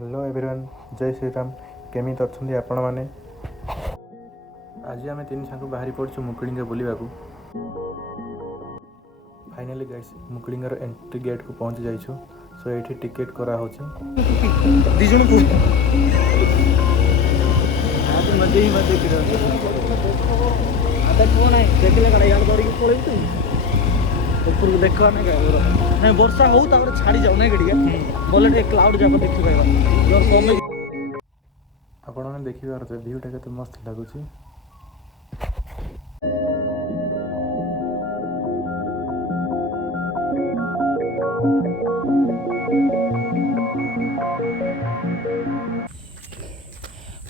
Hello everyone, जय श्री राम। केमिति अच्छे आपण मैंने? आज आम तीन साग बाहरी पड़ू मुकुलिंगा बुलवा। फाइनाली गाइस मुकुलिंगार एंट्री गेट को पहुंची जाइछु। सो ये टिकेट करा होची दिजन को आज मजे ही मजे कर आता कौन है देखले कड़ा यार दौड़ी के पळै तू ऊपर को देखा ना नहीं वर्षा हो तापर छाड़ी जाऊ ना गडिया बोले टे क्लाउड जाको देखि पाइबा जो समय आपण ने देखि बार व्यू टा केते मस्त लागुची।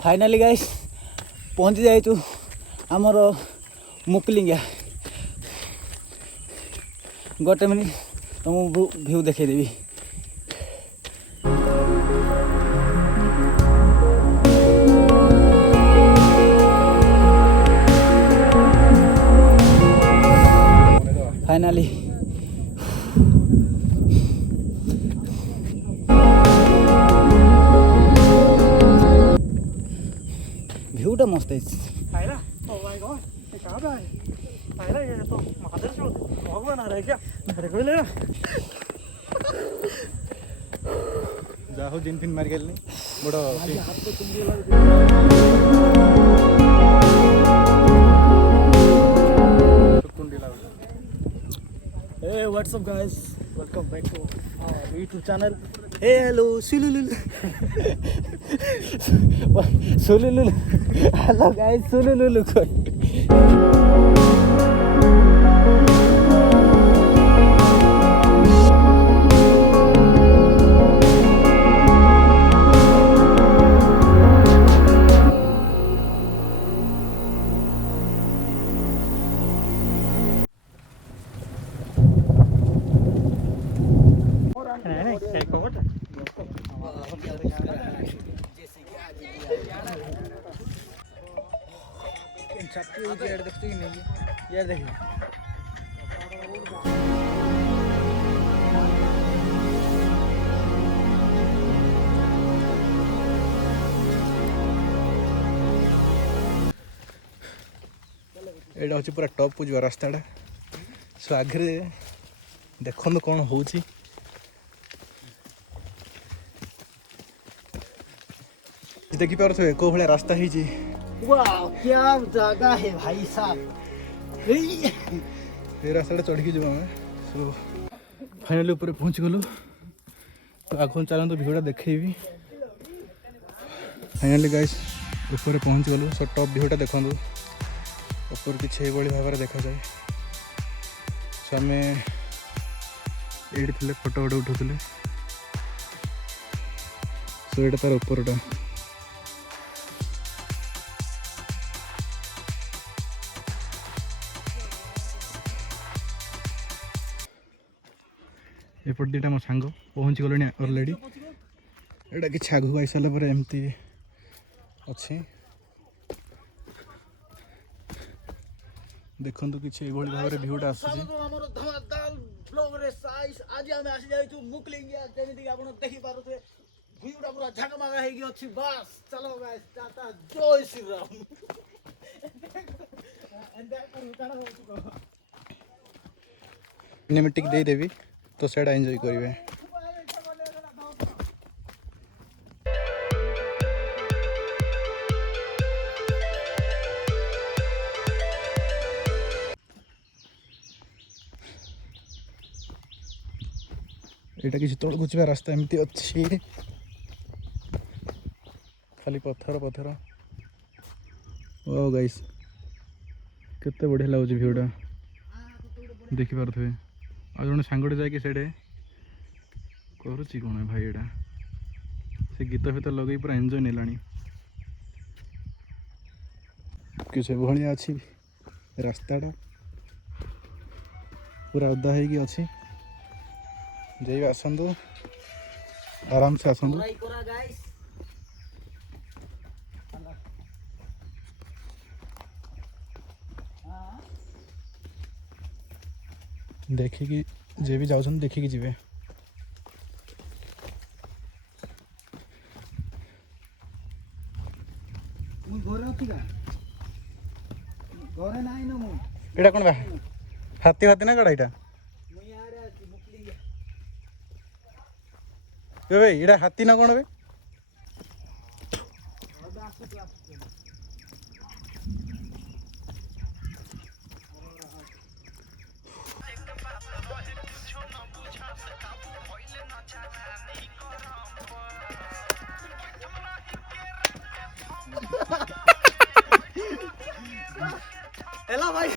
फाइनाली गाइस पहुंची जाइछु आमर मुकुलिंगा। गोटे मिनिट तुमको व्यू देखे देवी। फाइनाली व्यूटा मस्त है। ये तो महादेव से भगवान आ रहा है क्या? अरे कोई ले जाहो जिन फिन मार गेल बड़ो Hey, what's up guys? Welcome back to our YouTube channel. Hey, hello, Sulululu. Sulululu. Hello guys, Sulululu. यार देखिए एटा हूँ पूरा टॉप को जो रास्ता सो आगे देखो कौन हो देखी पारे को भाया रास्ता ही वाह क्या जगह है भाई साहब। ये रास्ता चढ़ के जाए सो फाइनाली ऊपर पहुँच गलु। तो आगे चलते भिड़ा देखेबी। फाइनाली गाइस ऊपर पहुँच गलु। सो टॉप भिड़ा देखु ऊपर किसी भाव देखा जाए। सो आम ये फोटो गोटे उठाते। सो ये तार ऊपरटा एपट दीटा मो सांग पहुँची गले अलरेडी। एटा कि आगू आई सारा एमती अच्छी देखु कि भाव में भिउटा आसूँ। सिनेमेटिक दे देवी तो सेटा एंजॉय करेंगे। एटा किसी तौल को जा रास्ता एमती अच्छी खाली पत्थर पत्थर। ओ गाइस केते बढ़िया लगुच भिउटा देखी पारे। आज जन सांगटे जाके करुच्ची कौन है भाई एटा से गीत फित लगे पूरा एंजॉय नेलानी किसी भाया अच्छी रास्ताटा पूरा ओदा है अच्छी। जाइए आसतु आराम से आसतु। देखिकी जे भी जाऊँ देखिकी जी। ମୁଁ ଘରେ ଅଛି କା ଘରେ ନାହିଁ ନା ମୁଁ ଏଇଟା କ'ଣ ବା ହାତୀ ଫାତି ନା କାଡ଼ା ଏଇଟା ମୁଁ ଇଆଡ଼େ ଅଛି ମୁକ୍ଲି ଏ ଭାଇ ଏଇଟା ହାତୀ ନା କ'ଣ ବେ ହେଲା ଭାଇ